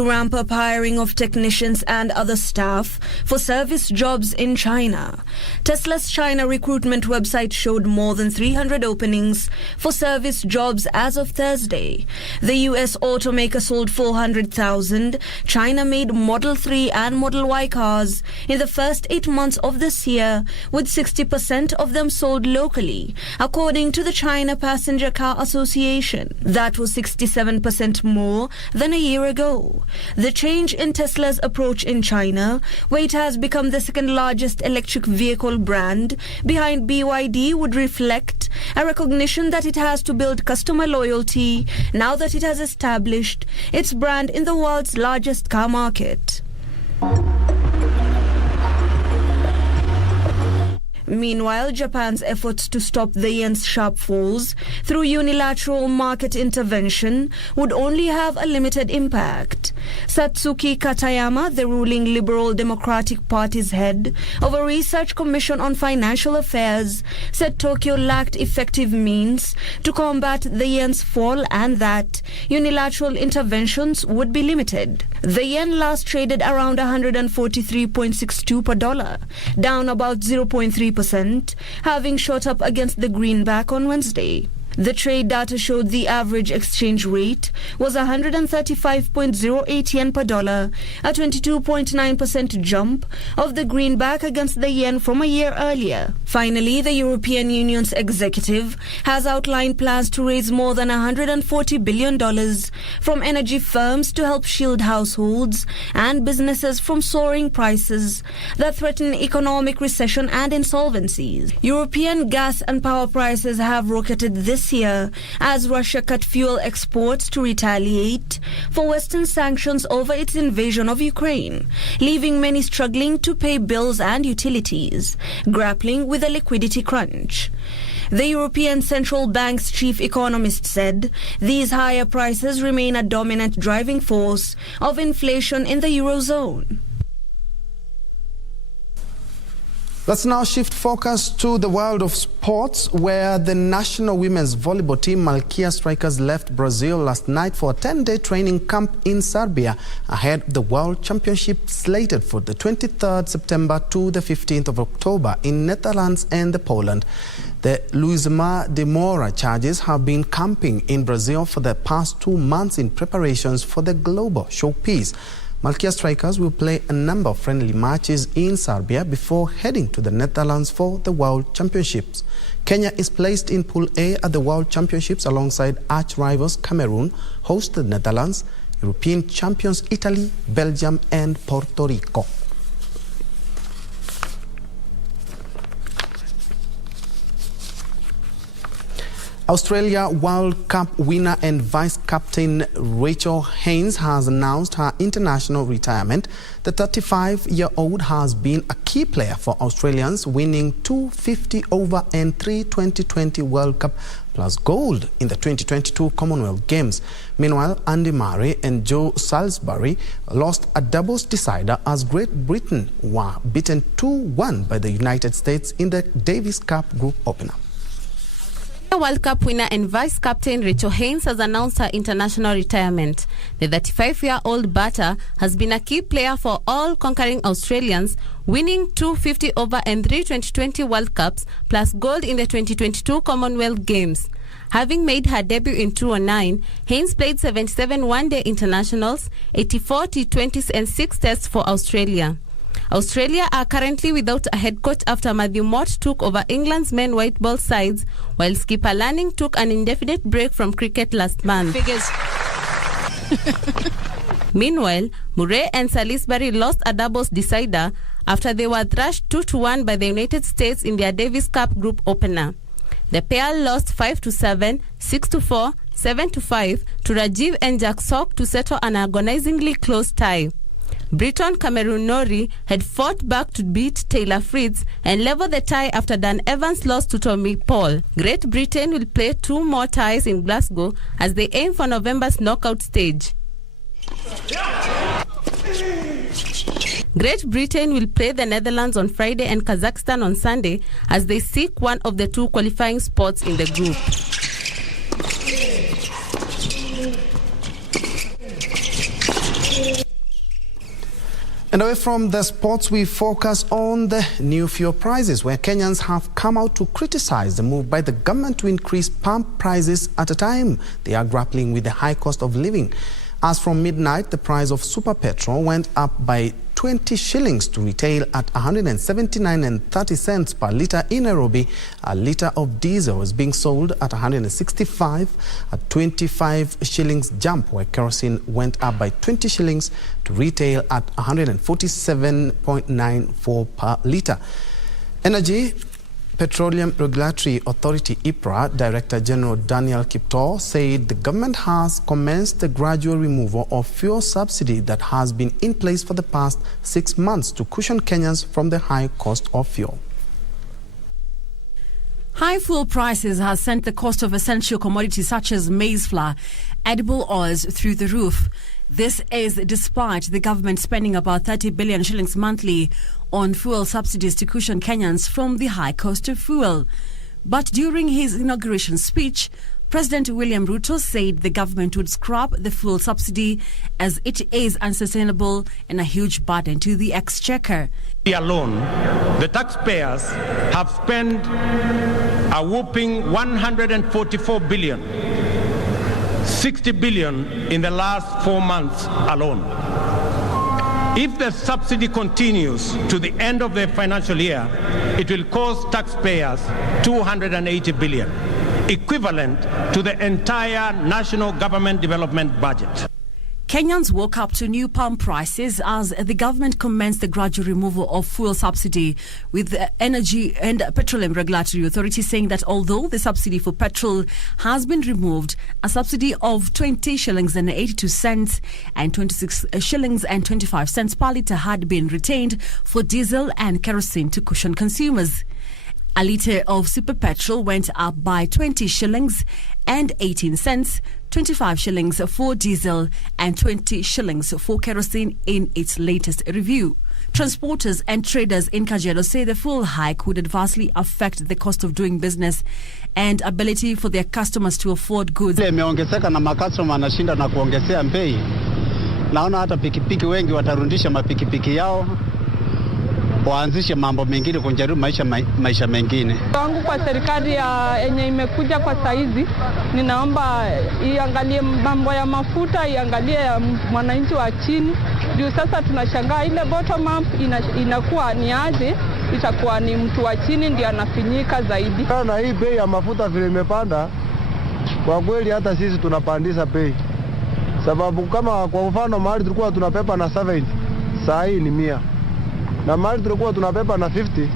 Ramp up hiring of technicians and other staff for service jobs in China. Tesla's China recruitment website showed more than 300 openings for service jobs as of Thursday. The US automaker sold 400,000 China-made Model 3 and Model Y cars in the first 8 months of this year, with 60% of them sold locally, according to the China Passenger Car Association. That was 67% more than a year ago. The change in Tesla's approach in China, where it has become the second largest electric vehicle brand behind BYD, would reflect a recognition that it has to build customer loyalty now that it has established its brand in the world's largest car market. Meanwhile, Japan's efforts to stop the yen's sharp falls through unilateral market intervention would only have a limited impact. Satsuki Katayama, the ruling Liberal Democratic Party's head of a research commission on financial affairs, said Tokyo lacked effective means to combat the yen's fall and that unilateral interventions would be limited. The yen last traded around 143.62 per dollar, down about 0.3%, having shot up against the greenback on Wednesday. The trade data showed the average exchange rate was 135.08 yen per dollar, a 22.9% jump of the greenback against the yen from a year earlier. Finally, the European Union's executive has outlined plans to raise more than $140 billion from energy firms to help shield households and businesses from soaring prices that threaten economic recession and insolvencies. European gas and power prices have rocketed this year as Russia cut fuel exports to retaliate for Western sanctions over its invasion of Ukraine, leaving many struggling to pay bills and utilities, grappling with a liquidity crunch. The European Central Bank's chief economist said these higher prices remain a dominant driving force of inflation in the Eurozone. Let's now shift focus to the world of sports, where the national women's volleyball team Malkia Strikers left Brazil last night for a 10-day training camp in Serbia ahead of the World Championship slated for the 23rd September to the 15th of October in Netherlands and Poland. The Luizma de Moura charges have been camping in Brazil for the past 2 months in preparations for the global showpiece. Malkia Strikers will play a number of friendly matches in Serbia before heading to the Netherlands for the World Championships. Kenya is placed in Pool A at the World Championships alongside arch-rivals Cameroon, host the Netherlands, European champions Italy, Belgium and Puerto Rico. Australia World Cup winner and vice-captain Rachel Haynes has announced her international retirement. The 35-year-old has been a key player for Australians, winning 2 50-over and 3 2020 World Cup plus gold in the 2022 Commonwealth Games. Meanwhile, Andy Murray and Joe Salisbury lost a doubles decider as Great Britain were beaten 2-1 by the United States in the Davis Cup group opener. World Cup winner and vice-captain Rachel Haynes has announced her international retirement. The 35-year-old batter has been a key player for all conquering Australians, winning 2 50-over and 3 2020 World Cups plus gold in the 2022 Commonwealth Games. Having made her debut in 2009, Haynes played 77 one-day internationals, 84 T20s and 6 tests for Australia. Australia are currently without a head coach after Matthew Mott took over England's men white ball sides, while skipper Lanning took an indefinite break from cricket last month. Meanwhile, Murray and Salisbury lost a doubles decider after they were thrashed 2-1 by the United States in their Davis Cup group opener. The pair lost 5-7, 6-4, 7-5 to Rajiv and Jack Sock to settle an agonizingly close tie. Briton Cameroon Nori had fought back to beat Taylor Fritz and level the tie after Dan Evans lost to Tommy Paul. Great Britain will play 2 more ties in Glasgow as they aim for November's knockout stage. Great Britain will play the Netherlands on Friday and Kazakhstan on Sunday as they seek one of the 2 qualifying spots in the group. And away from the sports, we focus on the new fuel prices, where Kenyans have come out to criticize the move by the government to increase pump prices at a time they are grappling with the high cost of living. As from midnight, the price of super petrol went up by 20 shillings to retail at 179.30 cents per litre in Nairobi. A litre of diesel is being sold at 165, a 25 shillings jump, where kerosene went up by 20 shillings to retail at 147.94 per litre. Energy Petroleum Regulatory Authority (IPRA) Director General Daniel Kiptoo said the government has commenced the gradual removal of fuel subsidy that has been in place for the past 6 months to cushion Kenyans from the high cost of fuel. High fuel prices has sent the cost of essential commodities such as maize flour, edible oils through the roof. This is despite the government spending about 30 billion shillings monthly on fuel subsidies to cushion Kenyans from the high cost of fuel. But during his inauguration speech, President William Ruto said the government would scrap the fuel subsidy as it is unsustainable and a huge burden to the exchequer. Alone, the taxpayers have spent a whopping 144 billion, 60 billion in the last 4 months alone. If the subsidy continues to the end of the financial year, it will cost taxpayers 280 billion, equivalent to the entire national government development budget. Kenyans woke up to new pump prices as the government commenced the gradual removal of fuel subsidy, with the Energy and Petroleum Regulatory Authority saying that although the subsidy for petrol has been removed, a subsidy of 20 shillings and 82 cents and 26 shillings and 25 cents per litre had been retained for diesel and kerosene to cushion consumers. A litre of super petrol went up by 20 shillings and 18 cents, 25 shillings for diesel and 20 shillings for kerosene in its latest review. Transporters and traders in Kajiado say the full hike would adversely affect the cost of doing business and ability for their customers to afford goods. Imeongezeka na makastoma anashinda na kuongezea bei. Naona hata pikipiki wengi watarudisha mapikipiki yao, waanzishe mambo mengine kujaribu maisha mengine. Wangu kwa serikali yenye imekuja kwa saizi, ninaomba iangalie mambo ya mafuta, iangalie ya mwananchi wa chini. Juu sasa tunashangaa ile bottom up inakuwa ni aje, itakuwa ni mtu wa chini ndiye anafinyika zaidi. Na hii bei ya mafuta vile imepanda, kwa kweli hata sisi tunapandisha bei. Sababu kama kwa mfano mahali tulikuwa tunapepa na 70, saa hii ni 100. Na mahali tulikuwa tunapepa na 50,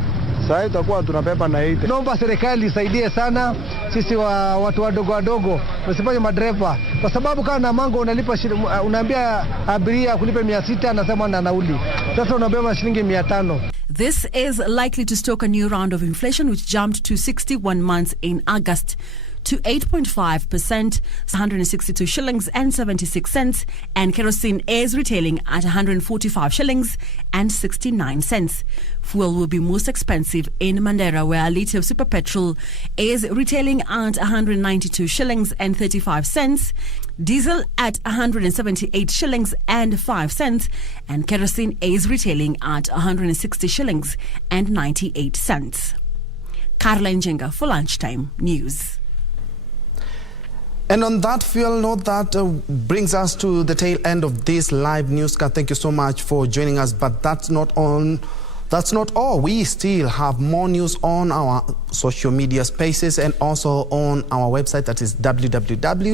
sasa tutakuwa tunapepa na 80. Naomba serikali isaidie sana sisi watu wadogo, wasifanye madereva, kwa sababu kama na mango unalipa unaambia abiria kulipe 600, anasema na nauli. Sasa unabeba shilingi 500. This is likely to stoke a new round of inflation, which jumped to 61 months in August to 8.5%, 162 shillings and 76 cents, and kerosene is retailing at 145 shillings and 69 cents. Fuel will be most expensive in Mandera, where a litre of super petrol is retailing at 192 shillings and 35 cents, diesel at 178 shillings and 5 cents, and kerosene is retailing at 160 shillings and 98 cents. Carla Njenga for Lunchtime News. And on that fuel note, that brings us to the tail end of this live newscast. Thank you so much for joining us. But that's not all. We still have more news on our social media spaces and also on our website, that is www.kbc.co.ke.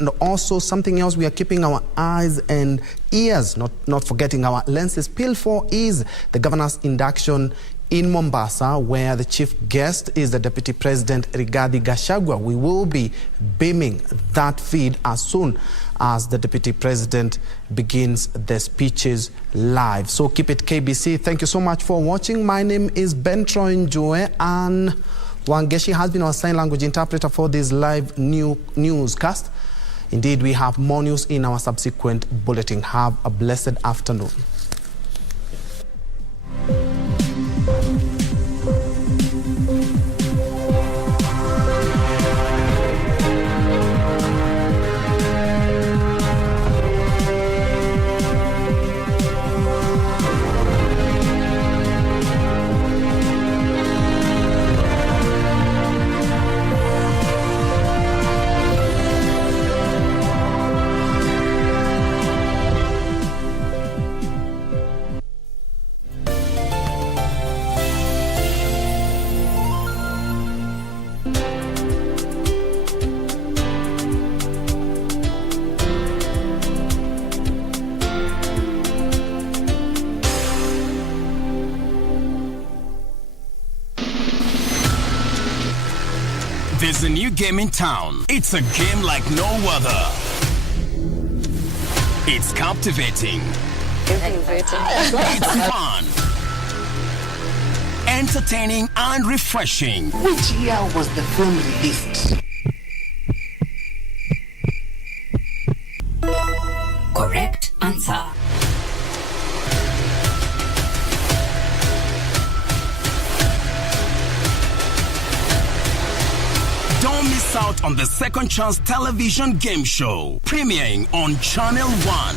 And also something else we are keeping our eyes and ears, not forgetting our lenses peeled for, is the governor's induction in Mombasa, where the chief guest is the Deputy President Rigathi Gachagua. We will be beaming that feed as soon as the Deputy President begins the speeches live. So keep it KBC. Thank you so much for watching. My name is Njue, and Wangeshi has been our sign language interpreter for this live newscast. Indeed, we have more news in our subsequent bulletin. Have a blessed afternoon. There's a new game in town. It's a game like no other. It's captivating. It's fun, entertaining, and refreshing. Which year was the film released? Correct answer. miss out on the Second Chance television game show, premiering on Channel 1.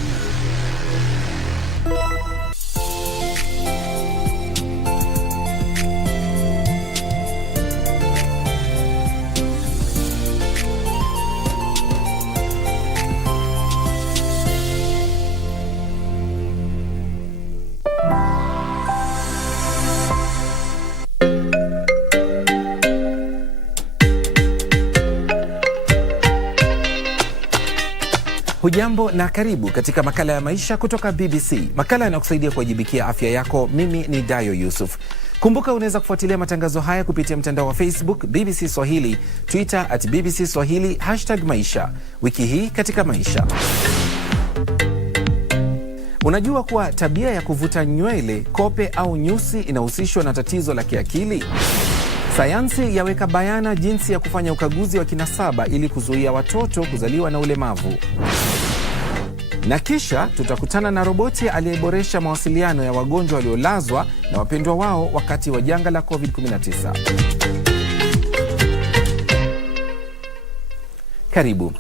Hujambo na karibu katika makala ya maisha kutoka BBC. Makala yanakusaidia kuwajibikia afya yako. Mimi ni Dayo Yusuf. Kumbuka unaweza kufuatilia matangazo haya kupitia mtandao wa Facebook BBC Swahili, Twitter @BBC Swahili, #maisha. Wiki hii katika maisha. Unajua kuwa tabia ya kuvuta nywele, kope au nyusi inahusishwa na tatizo la kiakili? Sayansi yaweka bayana jinsi ya kufanya ukaguzi wa kinasaba ili kuzuia watoto kuzaliwa na ulemavu. Na kisha tutakutana na roboti aliyeboresha mawasiliano ya wagonjwa waliolazwa na wapendwa wao wakati wa janga la COVID-19. Karibu.